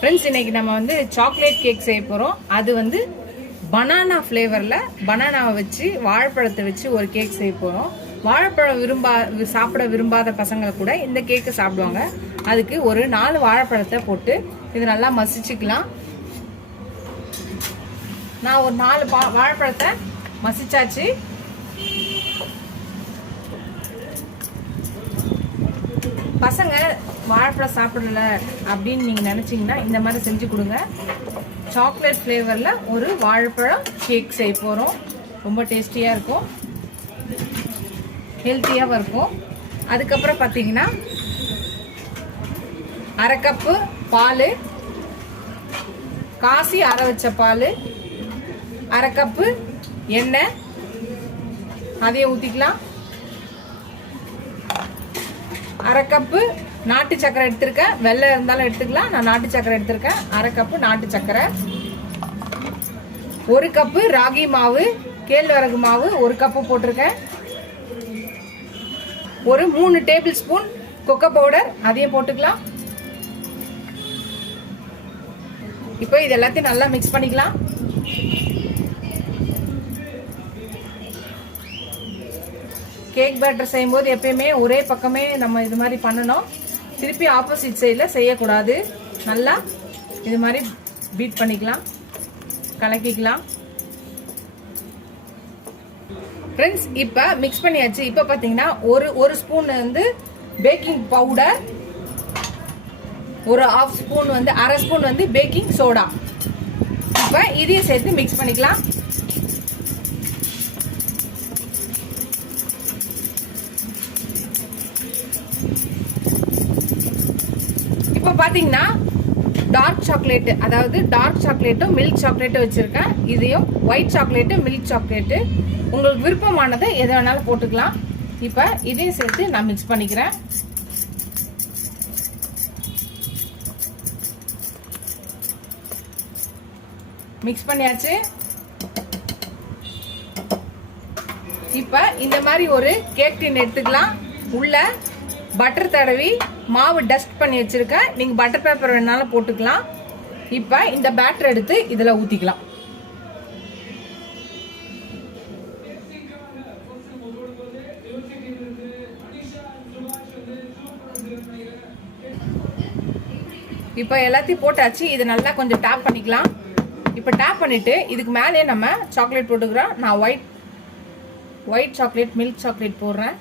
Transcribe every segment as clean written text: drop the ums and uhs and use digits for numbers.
Friends, இன்னைக்கு நம்ம வந்து சாக்லேட் கேக் செய்ய போகிறோம். அது வந்து பனானா ஃப்ளேவரில் பனானாவை வச்சு வாழைப்பழத்தை வச்சு ஒரு கேக் செய்ய போகிறோம். வாழைப்பழம் சாப்பிட விரும்பாத பசங்களை கூட இந்த கேக்கை சாப்பிடுவாங்க. அதுக்கு ஒரு 4 வாழைப்பழத்தை போட்டு இது நல்லா மசிச்சுக்கலாம். நான் ஒரு 4 வாழைப்பழத்தை மசிச்சாச்சு. பசங்க வாழைப்பழம் சாப்பிடல அப்படின்னு நீங்கள் நினச்சிங்கன்னா இந்த மாதிரி செஞ்சு கொடுங்க. சாக்லேட் ஃப்ளேவரில் ஒரு வாழைப்பழம் கேக் செய்ய போகிறோம். ரொம்ப டேஸ்டியாக இருக்கும், ஹெல்த்தியாகவும் இருக்கும். அதுக்கப்புறம் பார்த்தீங்கன்னா 1/2 கப்பு பால், காசி அரை வச்ச பால், 1/2 கப்பு எண்ணெய், அதையே ஊற்றிக்கலாம். 1/2 கப்பு நாட்டு சக்கரை எடுத்திருக்கேன். வெள்ளை இருந்தாலும் எடுத்துக்கலாம், நான் நாட்டு சக்கரை எடுத்திருக்கேன். 1/2 கப்பு நாட்டு சக்கரை, 1 கப்பு ராகி மாவு, கேழ்வரகு மாவு 1 கப்பு போட்டிருக்கேன். ஒரு 3 டேபிள் ஸ்பூன் கொக்கோ பவுடர், அதையும் போட்டுக்கலாம். இப்போ இது எல்லாத்தையும் நல்லா மிக்ஸ் பண்ணிக்கலாம். கேக் பேட்டர் செய்யும்போது எப்பயுமே ஒரே பக்கமே நம்ம இது மாதிரி பண்ணணும். திருப்பி ஆப்போசிட் சைடில் செய்யக்கூடாது. நல்லா இது மாதிரி பீட் பண்ணிக்கலாம், கலக்கிக்கலாம். ஃப்ரெண்ட்ஸ், இப்போ மிக்ஸ் பண்ணியாச்சு. இப்போ பார்த்தீங்கன்னா ஒரு ஸ்பூன் வந்து பேக்கிங் பவுடர், ஒரு 1/2 ஸ்பூன் வந்து 1/2 ஸ்பூன் வந்து பேக்கிங் சோடா. இப்போ இதையும் சேர்த்து மிக்ஸ் பண்ணிக்கலாம். இப்போ பார்த்தீங்கன்னா டார்க் சாக்லேட்டு, அதாவது டார்க் சாக்லேட்டும் மில்க் சாக்லேட்டும் வச்சுருக்கேன். இதையும் ஒயிட் சாக்லேட்டு மில்க் சாக்லேட்டு உங்களுக்கு விருப்பமானதை எதை வேணாலும் போட்டுக்கலாம். இப்போ இதையும் சேர்த்து நான் மிக்ஸ் பண்ணிக்கிறேன். மிக்ஸ் பண்ணியாச்சு. இப்போ இந்த மாதிரி ஒரு கேக் டின் எடுத்துக்கலாம். உள்ள பட்டர் தடவி மாவு டஸ்ட் பண்ணி வச்சிருக்கேன். நீங்க பட்டர் பேப்பர் வேணாலும் போட்டுக்கலாம். இப்போ இந்த பேட்டர் எடுத்து இதில் ஊற்றிக்கலாம். இப்போ எல்லாத்தையும் போட்டாச்சு. இது நல்லா கொஞ்சம் டேப் பண்ணிக்கலாம். இப்போ டேப் பண்ணிட்டு இதுக்கு மேலே நம்ம சாக்லேட் போட்டுக்கிறோம். நான் ஒயிட் சாக்லேட் மில்க் சாக்லேட் போடுறேன்.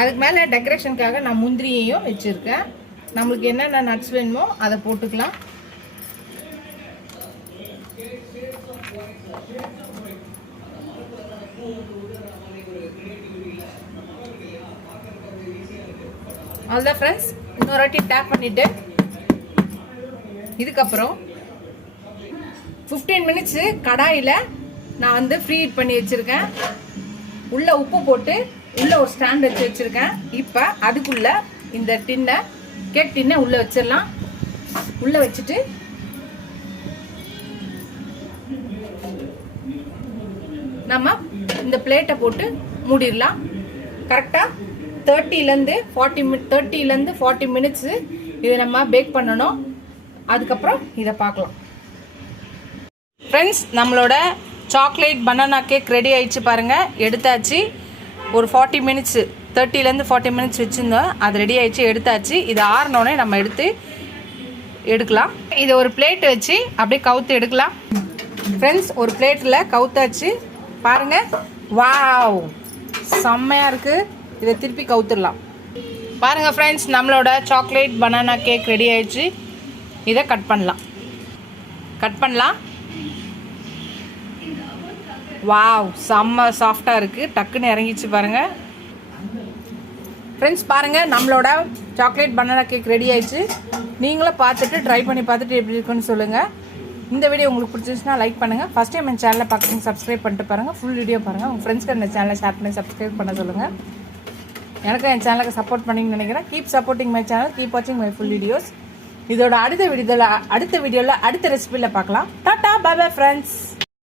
அதுக்கு மேலே டெக்கரேஷனுக்காக நான் முந்திரியையும் வச்சுருக்கேன். நம்மளுக்கு என்னென்ன நட்ஸ் வேணுமோ அதை போட்டுக்கலாம். அவ்வளோதான் ஃப்ரெண்ட்ஸ். இன்னொரு வாட்டி டேப் பண்ணிவிட்டு இதுக்கப்புறம் 15 மினிட்ஸு கடாயில் நான் வந்து ஃப்ரீ ஹீட் பண்ணி வச்சுருக்கேன். உள்ளே உப்பு போட்டு உள்ள ஒரு ஸ்டாண்ட் வச்சு வச்சிருக்கேன். இப்போ அதுக்குள்ள இந்த டின்னை கேக் டின்னை உள்ள வச்சிடலாம். உள்ள வச்சுட்டு நம்ம இந்த பிளேட்டை போட்டு மூடிடலாம். கரெக்டாக 30லேருந்து 40 மினிட்ஸு இதை நம்ம பேக் பண்ணணும். அதுக்கப்புறம் இதை பார்க்கலாம். ஃப்ரெண்ட்ஸ், நம்மளோட சாக்லேட் பனானா கேக் ரெடி ஆயிடுச்சு பாருங்கள். எடுத்தாச்சு. ஒரு 40 மினிட்ஸ் 30லேருந்து 40 மினிட்ஸ் வச்சுருந்தோம். அது ரெடி ஆகிடுச்சு, எடுத்தாச்சு. இது ஆறினோடனே நம்ம எடுக்கலாம். இதை ஒரு பிளேட் வச்சு அப்படியே கவுத்து எடுக்கலாம். ஃப்ரெண்ட்ஸ், ஒரு பிளேட்டில் கவுத்தாச்சு பாருங்கள். வாவ், செம்மையாக இருக்குது. இதை திருப்பி கவுத்துடலாம். பாருங்கள் ஃப்ரெண்ட்ஸ், நம்மளோட சாக்லேட் பனானா கேக் ரெடி ஆகிடுச்சு. இதை கட் பண்ணலாம். வாவ், செம்ம சாஃப்டாக இருக்குது. டக்குன்னு இறங்கிச்சு பாருங்கள். ஃப்ரெண்ட்ஸ், பாருங்கள், நம்மளோட சாக்லேட் பனானா கேக் ரெடி ஆயிடுச்சு. நீங்களும் பார்த்துட்டு ட்ரை பண்ணி பார்த்துட்டு எப்படி இருக்குன்னு சொல்லுங்கள். இந்த வீடியோ உங்களுக்கு பிடிச்சிருந்துச்சுன்னா லைக் பண்ணுங்கள். ஃபஸ்ட் டைம் என் சேனலை பார்க்குறீங்க சப்ஸ்கிரைப் பண்ணிட்டு பாருங்கள். ஃபுல் வீடியோ பாருங்கள். உங்கள் ஃப்ரெண்ட்ஸ்க்கு இந்த சேனலை ஷேர் பண்ணி சப்ஸ்கிரைப் பண்ண சொல்லுங்கள். எனக்கு என் சேனலுக்கு சப்போர்ட் பண்ணிங்கன்னு நினைக்கிறேன். Keep supporting my channel, keep வாட்சிங் மை ஃபுல் வீடியோஸ். இதோட அடுத்த வீடியோவில் அடுத்த ரெசிபியில் பார்க்கலாம். Tata, bye bye friends.